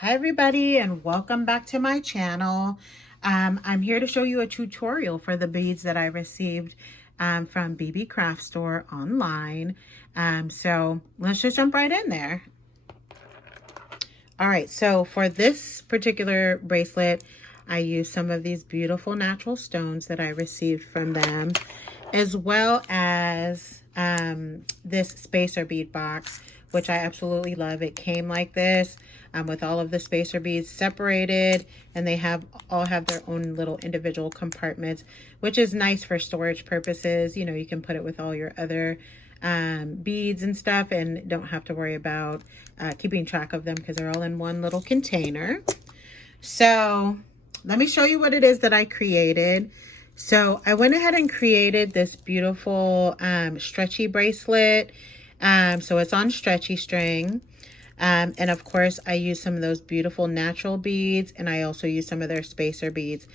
Hi everybody, and welcome back to my channel. I'm here to show you a tutorial for the beads that I received from Beebeecraft store online. So let's just jump right in there. All right, so for this particular bracelet, I used some of these beautiful natural stones that I received from them, as well as this spacer bead box, which I absolutely love. It came like this with all of the spacer beads separated, and they all have their own little individual compartments, which is nice for storage purposes. You know, you can put it with all your other beads and stuff and don't have to worry about keeping track of them because they're all in one little container. So let me show you what it is that I created. So I went ahead and created this beautiful stretchy bracelet. So it's on stretchy string. And of course, I use some of those beautiful natural beads, and I also use some of their spacer beads.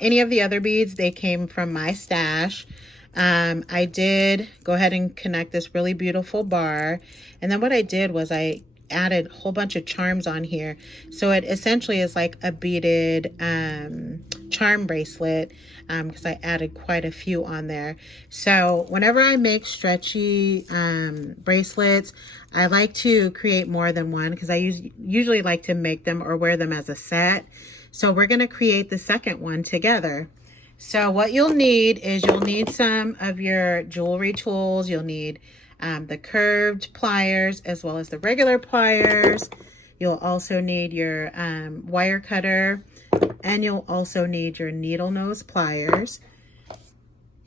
Any of the other beads, they came from my stash. I did go ahead and connect this really beautiful bar. And then what I did was I added a whole bunch of charms on here. So it essentially is like a beaded charm bracelet because I added quite a few on there. So whenever I make stretchy bracelets, I like to create more than one because I usually like to make them or wear them as a set. So we're going to create the second one together. So what you'll need is you'll need some of your jewelry tools. You'll need the curved pliers as well as the regular pliers. You'll also need your wire cutter, and you'll also need your needle nose pliers.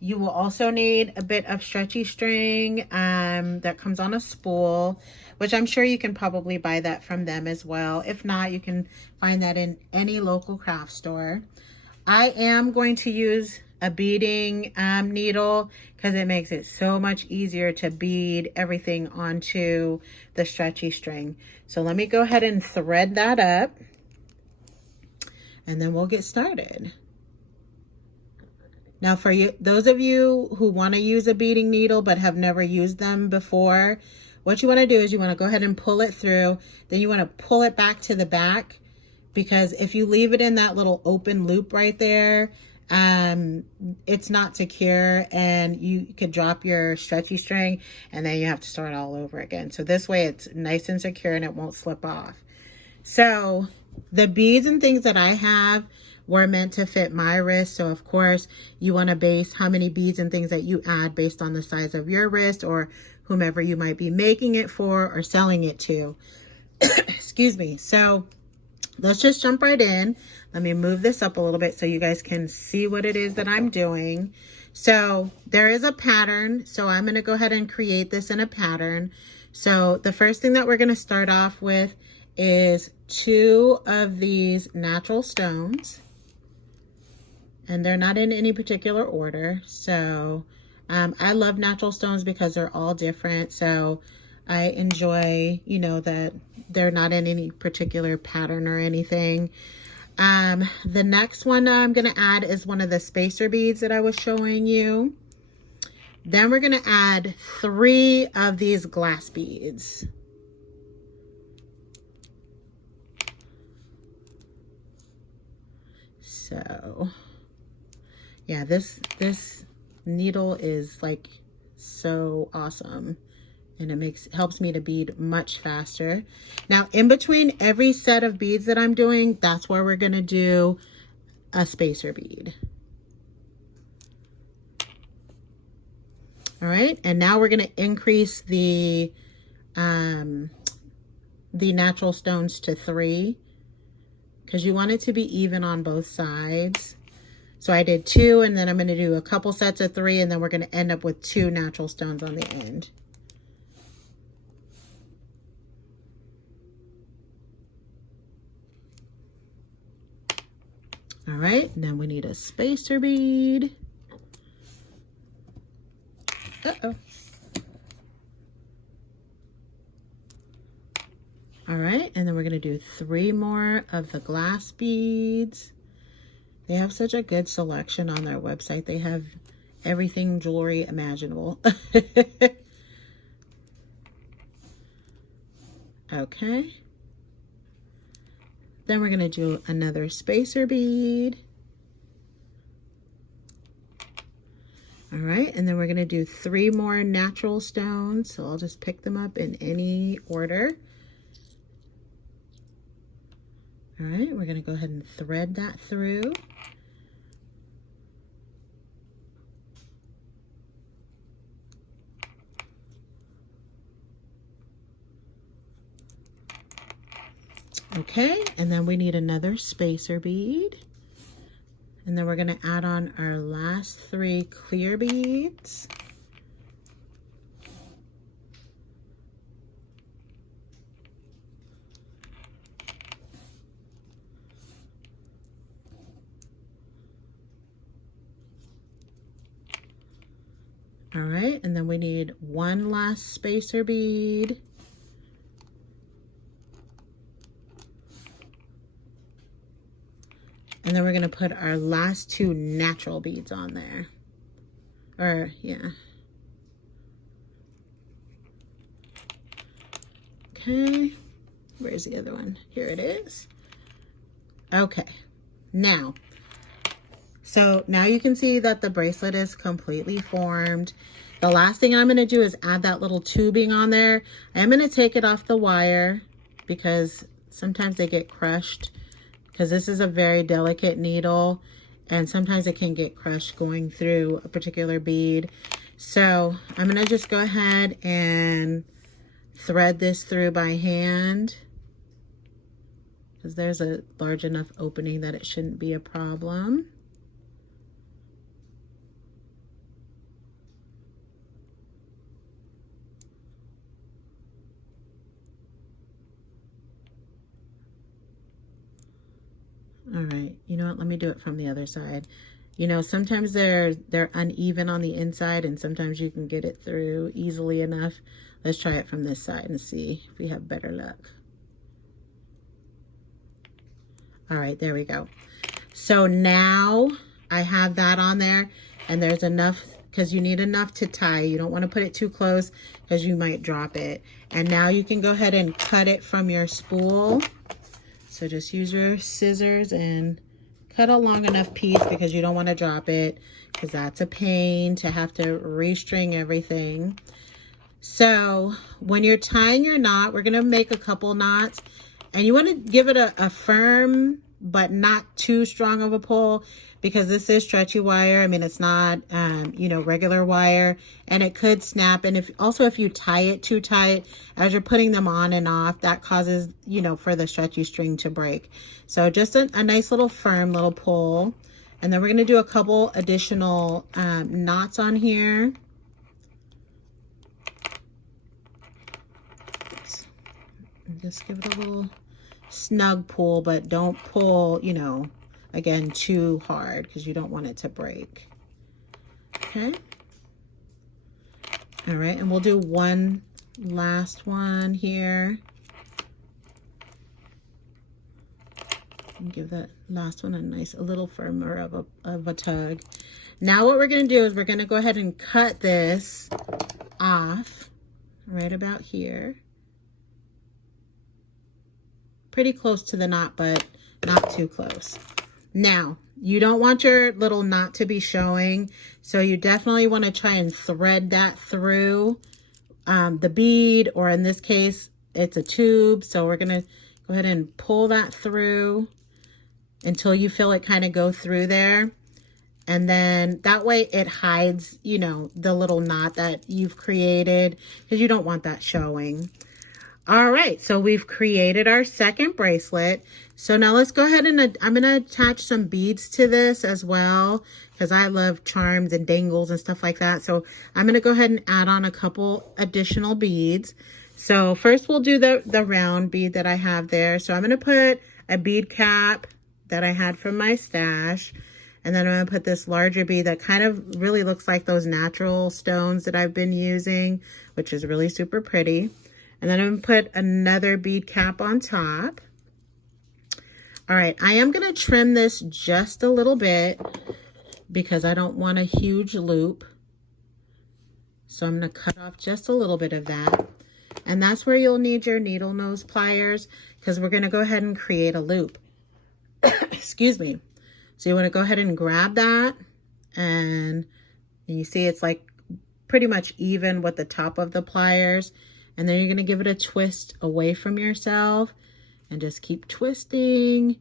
You will also need a bit of stretchy string that comes on a spool, which I'm sure you can probably buy that from them as well. If not, you can find that in any local craft store. I am going to use a beading needle because it makes it so much easier to bead everything onto the stretchy string. So let me go ahead and thread that up, and then we'll get started. Now for you, those of you who want to use a beading needle but have never used them before, what you want to do is you want to go ahead and pull it through. Then you want to pull it back to the back, because if you leave it in that little open loop right there, it's not secure and you could drop your stretchy string and then you have to start all over again. So this way it's nice and secure and it won't slip off. So the beads and things that I have were meant to fit my wrist. So of course you want to base how many beads and things that you add based on the size of your wrist or whomever you might be making it for or selling it to. Excuse me. So let's just jump right in. Let me move this up a little bit so you guys can see what it is that I'm doing. So there is a pattern. So I'm going to go ahead and create this in a pattern. So the first thing that we're going to start off with is 2 of these natural stones. And they're not in any particular order. So I love natural stones because they're all different. So I enjoy, you know, that they're not in any particular pattern or anything. The next one I'm going to add is one of the spacer beads that I was showing you. Then we're going to add 3 of these glass beads. So yeah, this needle is like so awesome. And it helps me to bead much faster. Now, in between every set of beads that I'm doing, that's where we're going to do a spacer bead. All right, and now we're going to increase the natural stones to 3 because you want it to be even on both sides. So I did 2, and then I'm going to do a couple sets of 3, and then we're going to end up with 2 natural stones on the end. All right, and then we need a spacer bead. Uh-oh. All right, and then we're gonna do 3 more of the glass beads. They have such a good selection on their website. They have everything jewelry imaginable. Okay. Then we're going to do another spacer bead. All right, and then we're going to do 3 more natural stones. So I'll just pick them up in any order. All right, we're going to go ahead and thread that through. Okay, and then we need another spacer bead. And then we're going to add on our last 3 clear beads. All right, and then we need 1 last spacer bead. And then we're going to put our last 2 natural beads on there. Or, yeah. Okay. Where's the other one? Here it is. Okay. Now, so now you can see that the bracelet is completely formed. The last thing I'm going to do is add that little tubing on there. I'm going to take it off the wire because sometimes they get crushed, because this is a very delicate needle and sometimes it can get crushed going through a particular bead. So I'm going to just go ahead and thread this through by hand, because there's a large enough opening that it shouldn't be a problem. All right, you know what, let me do it from the other side. You know, sometimes they're uneven on the inside and sometimes you can get it through easily enough. Let's try it from this side and see if we have better luck. All right, there we go. So now I have that on there, and there's enough, because you need enough to tie. You don't want to put it too close because you might drop it. And now you can go ahead and cut it from your spool. So just use your scissors and cut a long enough piece, because you don't want to drop it, because that's a pain to have to restring everything. So when you're tying your knot, we're going to make a couple knots, and you want to give it a firm but not too strong of a pull, because this is stretchy wire. I mean, it's not, you know, regular wire, and it could snap. And if you tie it too tight as you're putting them on and off, that causes, you know, for the stretchy string to break. So just a nice little firm little pull. And then we're going to do a couple additional knots on here. Just give it a little snug pull, but don't pull, you know, again, too hard, because you don't want it to break. Okay. All right, and we'll do one last one here. And give that last one a little firmer of a tug. Now what we're going to do is we're going to go ahead and cut this off right about here. Pretty close to the knot, but not too close. Now, you don't want your little knot to be showing, so you definitely want to try and thread that through the bead, or in this case, it's a tube. So we're going to go ahead and pull that through until you feel it kind of go through there. And then that way it hides, you know, the little knot that you've created, because you don't want that showing. All right, so we've created our second bracelet. So now let's go ahead and I'm going to attach some beads to this as well, because I love charms and dangles and stuff like that. So I'm going to go ahead and add on a couple additional beads. So first we'll do the round bead that I have there. So I'm going to put a bead cap that I had from my stash. And then I'm going to put this larger bead that kind of really looks like those natural stones that I've been using, which is really super pretty. And then I'm going to put another bead cap on top. All right, I am going to trim this just a little bit because I don't want a huge loop. So I'm going to cut off just a little bit of that. And that's where you'll need your needle nose pliers, because we're going to go ahead and create a loop. Excuse me. So you want to go ahead and grab that, and you see it's like pretty much even with the top of the pliers. And then you're going to give it a twist away from yourself and just keep twisting.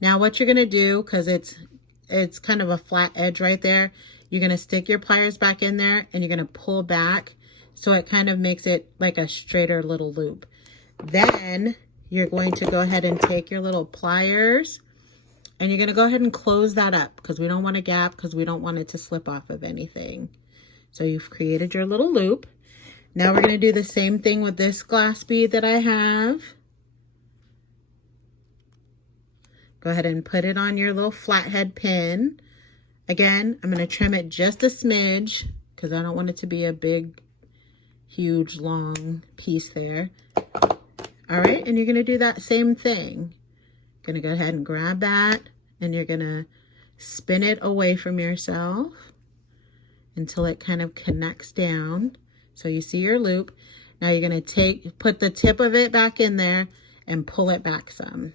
Now what you're going to do, because it's kind of a flat edge right there, you're going to stick your pliers back in there and you're going to pull back, so it kind of makes it like a straighter little loop. Then you're going to go ahead and take your little pliers and you're going to go ahead and close that up, because we don't want a gap, because we don't want it to slip off of anything. So you've created your little loop. Now we're going to do the same thing with this glass bead that I have. Go ahead and put it on your little flathead pin. Again, I'm going to trim it just a smidge, because I don't want it to be a big, huge, long piece there. All right, and you're going to do that same thing. Going to go ahead and grab that, and you're going to spin it away from yourself until it kind of connects down. So you see your loop. Now you're going to put the tip of it back in there and pull it back some.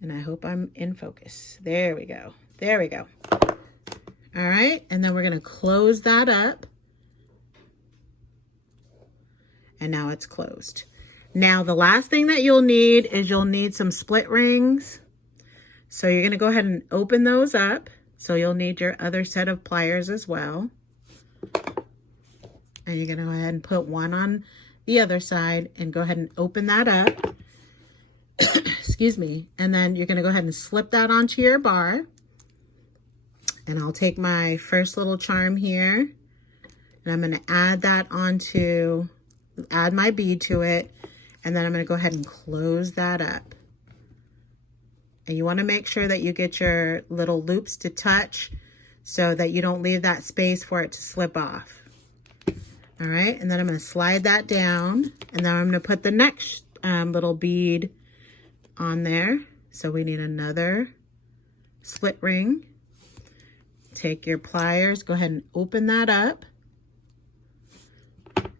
And I hope I'm in focus. There we go. There we go. All right, and then we're going to close that up. And now it's closed. Now the last thing that you'll need is you'll need some split rings. So you're going to go ahead and open those up. So you'll need your other set of pliers as well. And you're going to go ahead and put one on the other side and go ahead and open that up. Excuse me. And then you're going to go ahead and slip that onto your bar. And I'll take my first little charm here, and I'm going to add that onto, add my bead to it. And then I'm going to go ahead and close that up. And you want to make sure that you get your little loops to touch so that you don't leave that space for it to slip off. All right, and then I'm going to slide that down, and then I'm going to put the next little bead on there. So we need another split ring. Take your pliers, go ahead and open that up,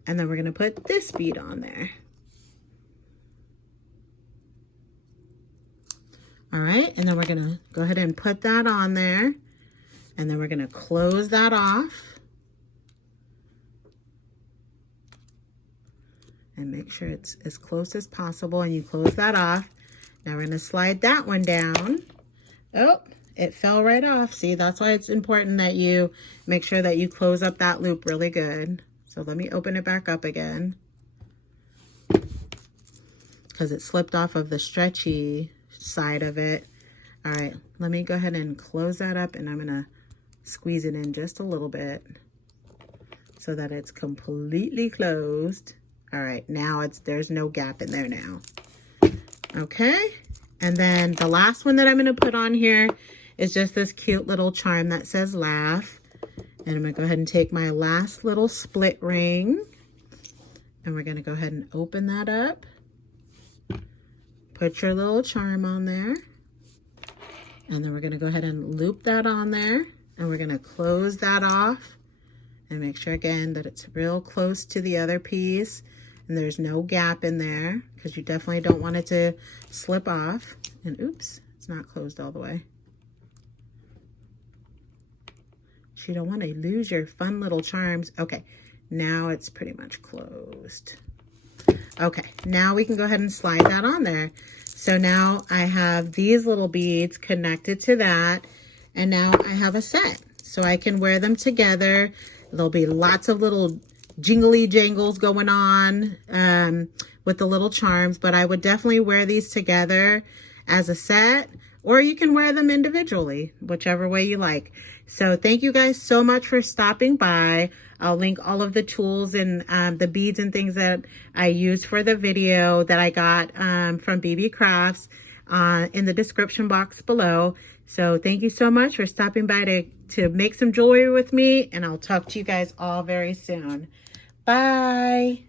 and then we're going to put this bead on there. All right, and then we're going to go ahead and put that on there, and then we're going to close that off. And make sure it's as close as possible, and you close that off. Now we're going to slide that one down. Oh, it fell right off. See, that's why it's important that you make sure that you close up that loop really good. So let me open it back up again, because it slipped off of the stretchy side of it. All right, let me go ahead and close that up, and I'm going to squeeze it in just a little bit so that it's completely closed. All right, now there's no gap in there now. Okay, and then the last one that I'm going to put on here is just this cute little charm that says laugh. And I'm going to go ahead and take my last little split ring, and we're going to go ahead and open that up. Put your little charm on there, and then we're going to go ahead and loop that on there, and we're going to close that off and make sure again that it's real close to the other piece and there's no gap in there, because you definitely don't want it to slip off. And oops, it's not closed all the way. You don't want to lose your fun little charms. Okay, now it's pretty much closed. Okay, now we can go ahead and slide that on there. So now I have these little beads connected to that, and now I have a set. So I can wear them together. There'll be lots of little jingly jangles going on with the little charms, but I would definitely wear these together as a set, or you can wear them individually, whichever way you like. So thank you guys so much for stopping by. I'll link all of the tools and the beads and things that I used for the video that I got from Beebeecraft in the description box below. So thank you so much for stopping by to make some jewelry with me, and I'll talk to you guys all very soon. Bye.